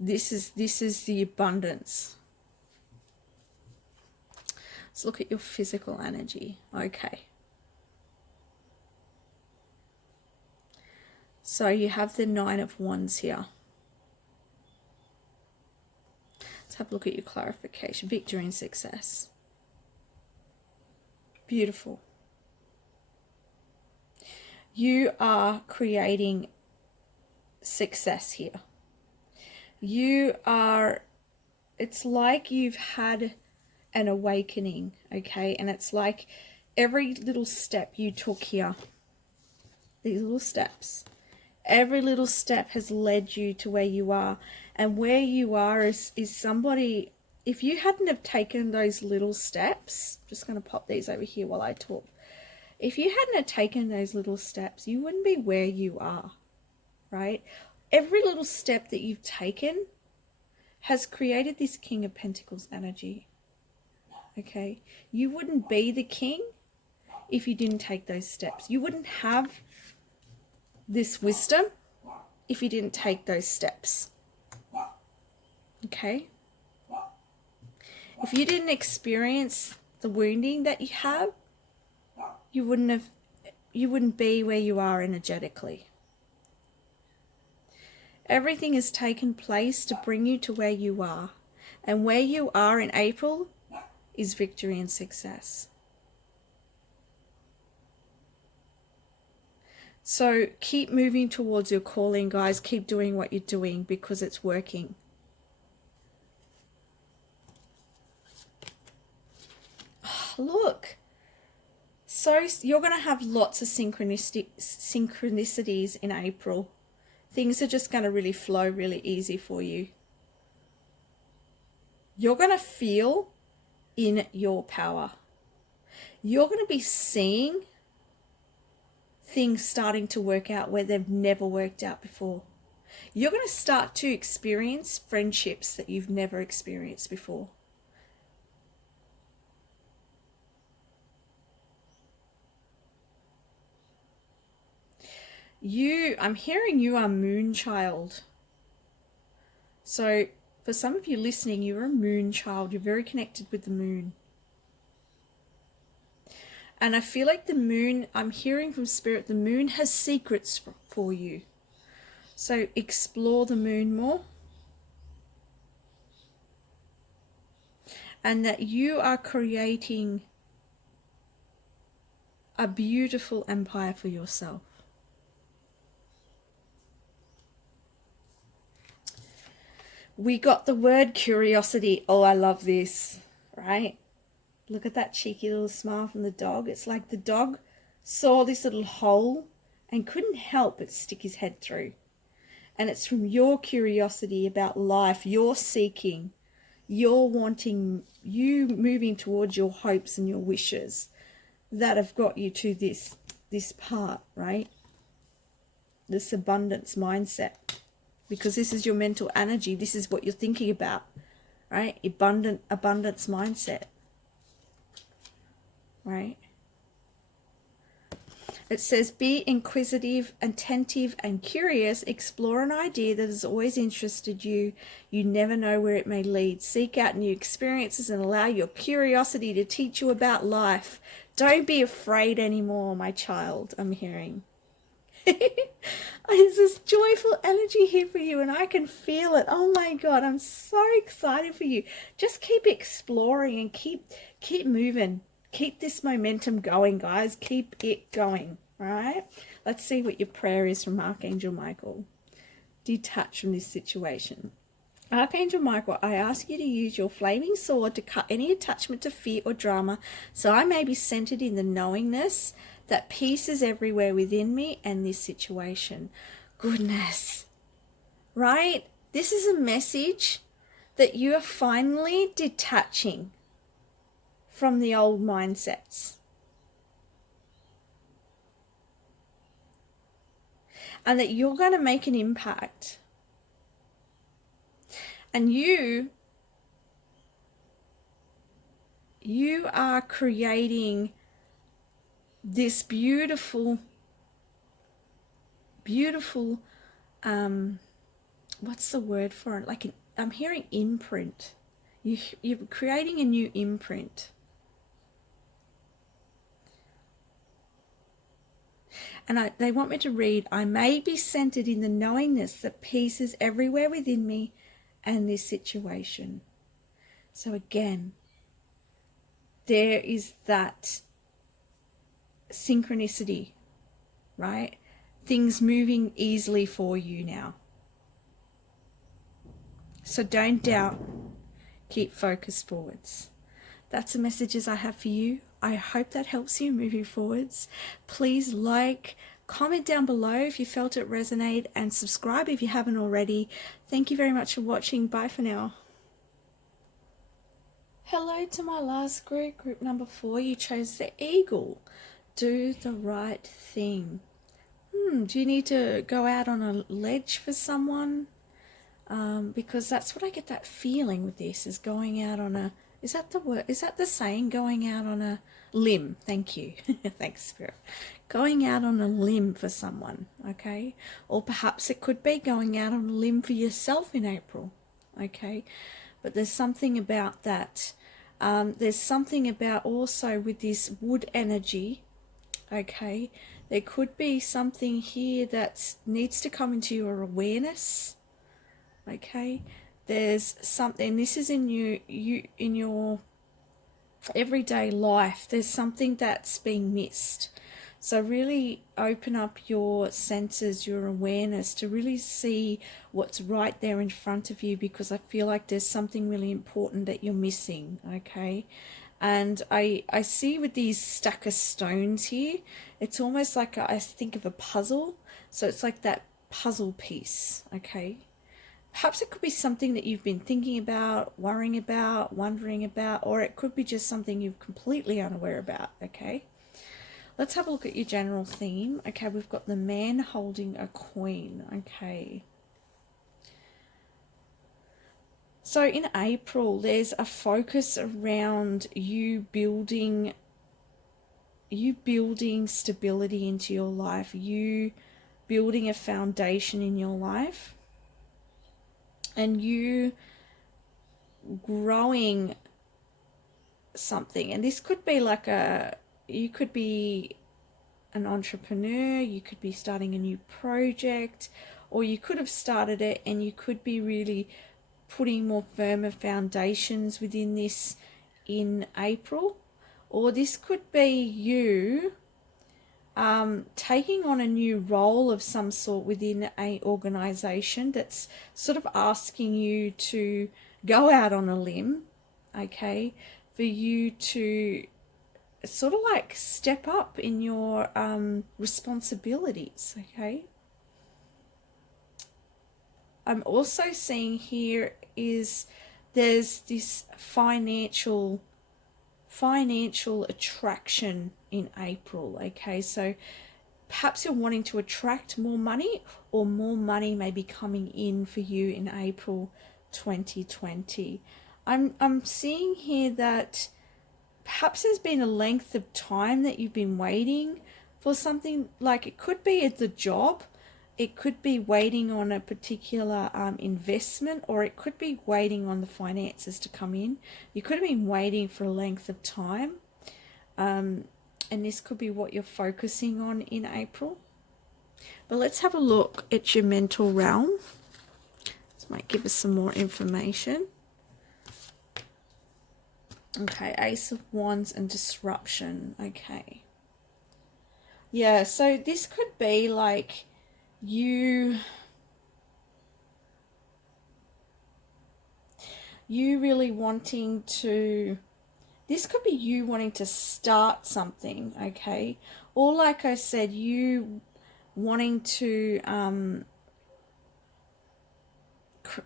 This is the abundance. Let's look at your physical energy. Okay. So you have the Nine of Wands here. Let's have a look at your clarification. Victory and success. Beautiful. You are creating success here. You are, it's like you've had an awakening, okay? And it's like every little step you took here, these little steps, every little step has led you to where you are. And where you are is somebody, if you hadn't have taken those little steps, I'm just going to pop these over here while I talk. If you hadn't have taken those little steps, you wouldn't be where you are, right? Every little step that you've taken has created this King of Pentacles energy, okay? You wouldn't be the king if you didn't take those steps. You wouldn't have this wisdom if you didn't take those steps, okay? If you didn't experience the wounding that you have, you wouldn't be where you are energetically. Everything has taken place to bring you to where you are. And where you are in April is victory and success. So keep moving towards your calling, guys. Keep doing what you're doing because it's working. Oh, look. So you're going to have lots of synchronicities in April. Things are just going to really flow really easy for you. You're going to feel in your power. You're going to be seeing things starting to work out where they've never worked out before. You're going to start to experience friendships that you've never experienced before. I'm hearing you are moon child. So for some of you listening, you're a moon child. You're very connected with the moon. And I feel like the moon, I'm hearing from Spirit, the moon has secrets for you. So explore the moon more. And that you are creating a beautiful empire for yourself. We got the word curiosity. Oh, I love this, right? Look at that cheeky little smile from the dog. It's like the dog saw this little hole and couldn't help but stick his head through. And it's from your curiosity about life, your seeking, your wanting, you moving towards your hopes and your wishes that have got you to this part, right? This abundance mindset. Because this is your mental energy. This is what you're thinking about, right? Abundance mindset, right? It says, be inquisitive, attentive, and curious. Explore an idea that has always interested you. You never know where it may lead. Seek out new experiences and allow your curiosity to teach you about life. Don't be afraid anymore, my child, I'm hearing. There's this joyful energy here for you and I can feel it. Oh my God, I'm so excited for you. Just keep exploring and keep moving. Keep this momentum going, guys. Keep it going, all right? Let's see what your prayer is from Archangel Michael. Detach from this situation. Archangel Michael, I ask you to use your flaming sword to cut any attachment to fear or drama so I may be centered in the knowingness that peace is everywhere within me and this situation. Goodness, right? This is a message that you are finally detaching from the old mindsets. And that you're going to make an impact. And you are creating this beautiful, what's the word for it? I'm hearing imprint. You're creating a new imprint. And they want me to read, I may be centered in the knowingness that peace is everywhere within me and this situation. So again, there is that synchronicity, right? Things moving easily for you now. So don't doubt, keep focused forwards. That's the messages I have for you. I hope that helps you moving forwards. Please like, comment down below if you felt it resonate, and subscribe if you haven't already. Thank you very much for watching. Bye for now. Hello to my last group number 4. You chose the eagle. Do the right thing. Do you need to go out on a ledge for someone? Because that's what I get that feeling with this, is going out on a, is that the word, is that the saying, going out on a limb? Thank you. Thanks, Spirit. Going out on a limb for someone, okay? Or perhaps it could be going out on a limb for yourself in April, okay? But there's something about that. There's something about also with this wood energy, okay? There could be something here that needs to come into your awareness. Okay, there's something, this is in in your everyday life, there's something that's being missed. So really open up your senses, your awareness, to really see what's right there in front of you, because I feel like there's something really important that you're missing, okay? And I see with these stack of stones here, it's almost like I think of a puzzle. So it's like that puzzle piece, okay? Perhaps it could be something that you've been thinking about, worrying about, wondering about, or it could be just something you're completely unaware about, okay? Let's have a look at your general theme. Okay, we've got the man holding a coin, okay. So in April, there's a focus around you building stability into your life, you building a foundation in your life, and you growing something. And this could be like you could be an entrepreneur, you could be starting a new project, or you could have started it and you could be really putting more firmer foundations within this in April. Or this could be you taking on a new role of some sort within an organization that's sort of asking you to go out on a limb, okay, for you to sort of like step up in your responsibilities, okay. I'm also seeing here is there's this financial attraction in April, okay? So perhaps you're wanting to attract more money, or more money may be coming in for you in April 2020. I'm seeing here that perhaps there's been a length of time that you've been waiting for something. Like it could be at the job, it could be waiting on a particular investment, or it could be waiting on the finances to come in. You could have been waiting for a length of time, and this could be what you're focusing on in April. But let's have a look at your mental realm. This might give us some more information. Okay, Ace of Wands and disruption. Okay. Yeah, so this could be like you really wanting to, this could be you wanting to start something, okay? Or like I said, you wanting to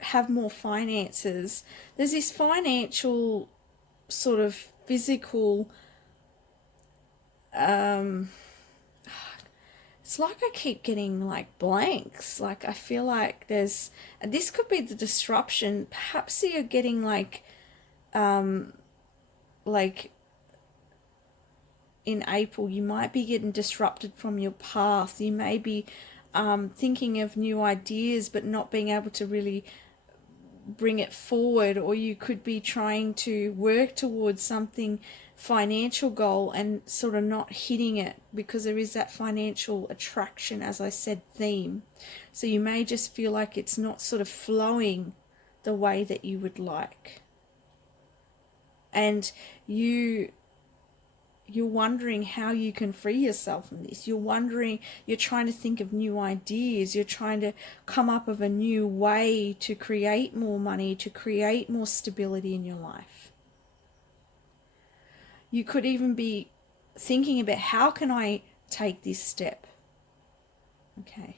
have more finances. There's this financial sort of physical it's like I keep getting like blanks. Like I feel like there's, and this could be the disruption. Perhaps you're getting like in April, you might be getting disrupted from your path. You may be thinking of new ideas, but not being able to really bring it forward, or you could be trying to work towards something financial goal and sort of not hitting it because there is that financial attraction, as I said, theme. So you may just feel like it's not sort of flowing the way that you would like. And you're wondering how you can free yourself from this. You're trying to think of new ideas. You're trying to come up with a new way to create more money, to create more stability in your life. You could even be thinking about, how can I take this step? Okay.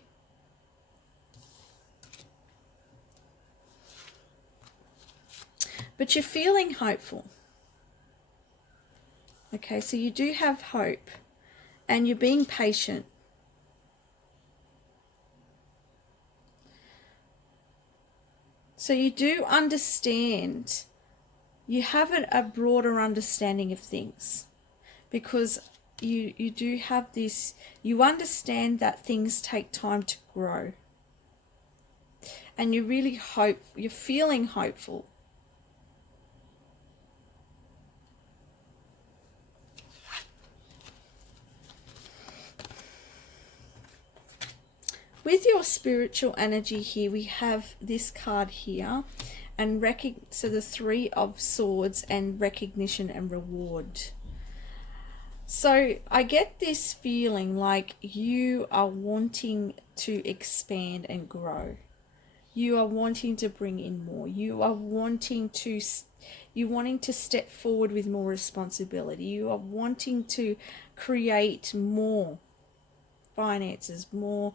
But you're feeling hopeful. Okay, so you do have hope and you're being patient. So you do understand, you have a broader understanding of things, because you do have this, you understand that things take time to grow. And you really hope, you're feeling hopeful. With your spiritual energy here, we have this card here, and so the 3 of Swords and recognition and reward. So I get this feeling like you are wanting to expand and grow. You are wanting to bring in more. You're wanting to step forward with more responsibility. You are wanting to create more finances, more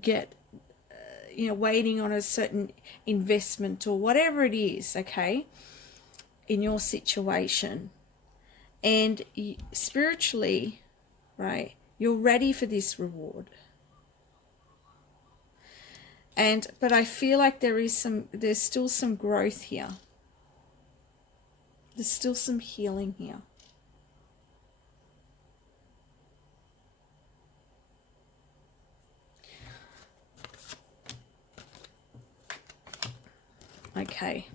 get, waiting on a certain investment or whatever it is, okay, in your situation. And spiritually, right, you're ready for this reward. But I feel like there's still some growth here. There's still some healing here. Okay,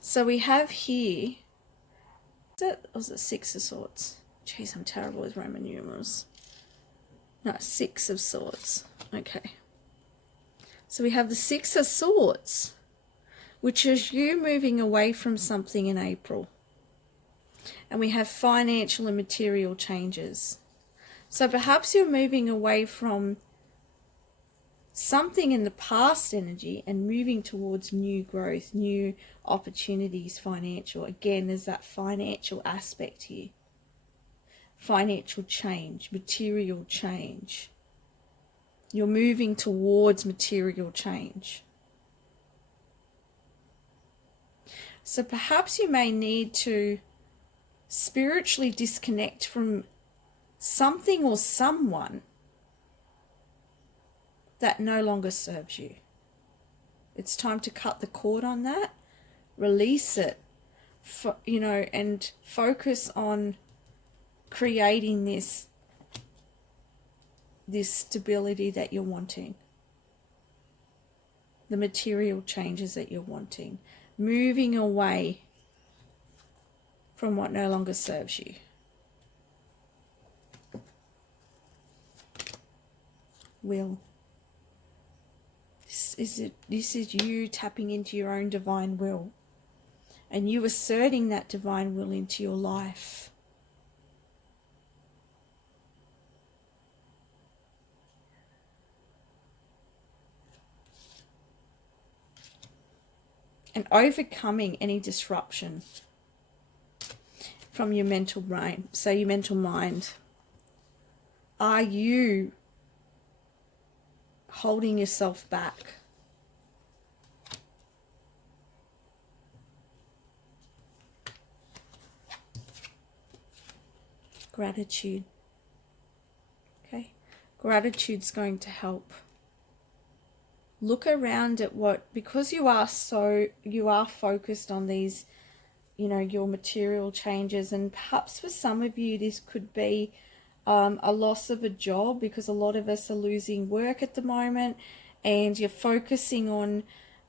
so we have here, was it 6 of Swords? Jeez, I'm terrible with Roman numerals. No, 6 of Swords. Okay. So we have the 6 of Swords, which is you moving away from something in April. And we have financial and material changes. So perhaps you're moving away from something in the past energy and moving towards new growth, new opportunities, financial. Again, there's that financial aspect here. Financial change, material change. You're moving towards material change. So perhaps you may need to spiritually disconnect from something or someone that no longer serves you. It's time to cut the cord on that, release it, and focus on creating this stability that you're wanting, the material changes that you're wanting, moving away from what no longer serves you. Will. This is you tapping into your own divine will, and you asserting that divine will into your life. And overcoming any disruption from your mental brain, so your mental mind. Are you holding yourself back? Gratitude. Okay, gratitude's going to help. Look around at because you are focused on these, your material changes, and perhaps for some of you this could be a loss of a job, because a lot of us are losing work at the moment, and you're focusing on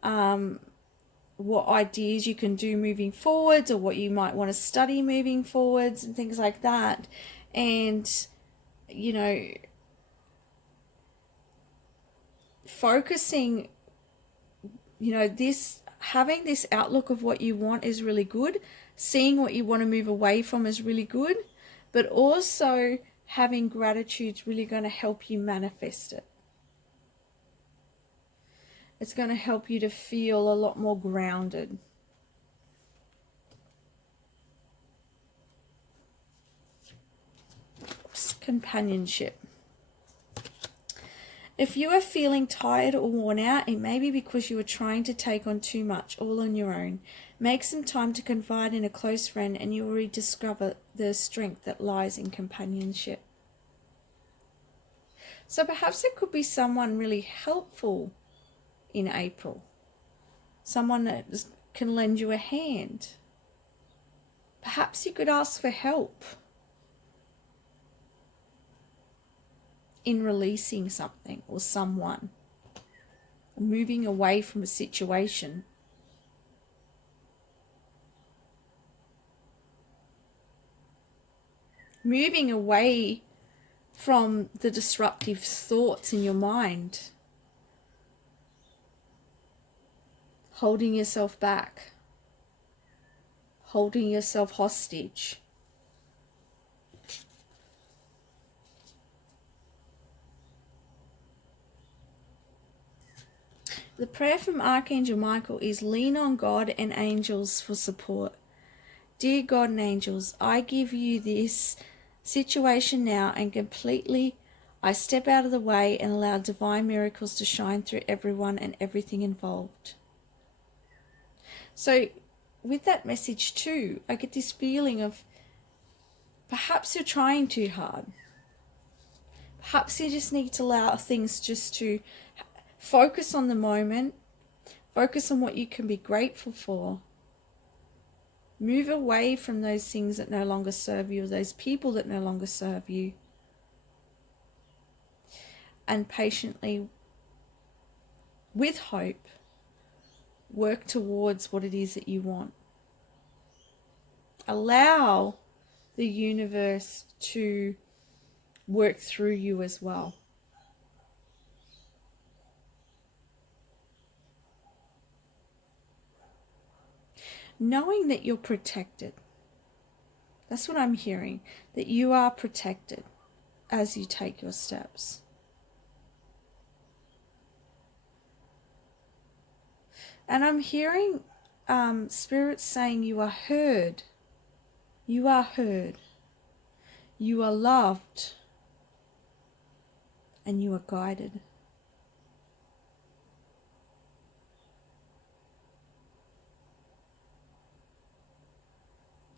what ideas you can do moving forwards, or what you might want to study moving forwards, and things like that. And, you know, focusing, you know, having this outlook of what you want is really good. Seeing what you want to move away from is really good. But also having gratitude is really going to help you manifest it. It's going to help you to feel a lot more grounded. Companionship. If you are feeling tired or worn out, it may be because you are trying to take on too much all on your own. Make some time to confide in a close friend, and you will rediscover the strength that lies in companionship. So perhaps it could be someone really helpful in April. Someone that can lend you a hand. Perhaps you could ask for help in releasing something or someone, or moving away from a situation. Moving away from the disruptive thoughts in your mind. Holding yourself back. Holding yourself hostage. The prayer from Archangel Michael is, lean on God and angels for support. Dear God and angels, I give you this situation now, and completely I step out of the way and allow divine miracles to shine through everyone and everything involved. So with that message too, I get this feeling of perhaps you're trying too hard. Perhaps you just need to allow things just to focus on the moment, focus on what you can be grateful for. Move away from those things that no longer serve you, or those people that no longer serve you. And patiently, with hope, work towards what it is that you want. Allow the universe to work through you as well. Knowing that you're protected. That's what I'm hearing, that you are protected as you take your steps. And I'm hearing spirits saying you are heard. You are heard. You are loved. And you are guided.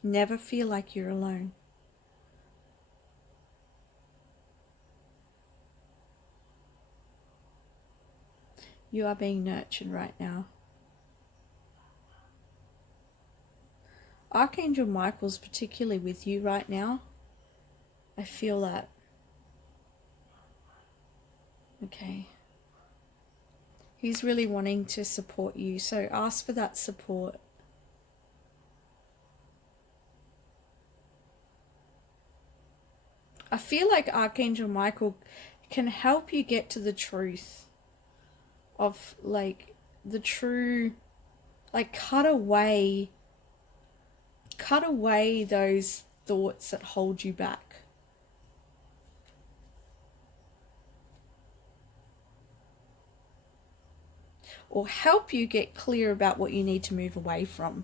Never feel like you're alone. You are being nurtured right now. Archangel Michael's particularly with you right now. I feel that. Okay. He's really wanting to support you, so ask for that support. I feel like Archangel Michael can help you get to the truth of, like, the true, like, cut away those thoughts that hold you back. Or help you get clear about what you need to move away from.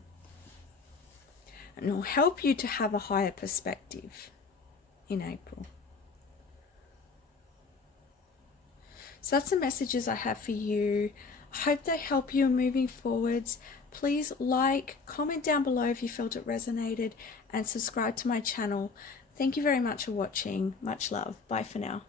And it'll help you to have a higher perspective in April. So that's the messages I have for you. I hope they help you moving forwards. Please like, comment down below if you felt it resonated, and subscribe to my channel. Thank you very much for watching. Much love. Bye for now.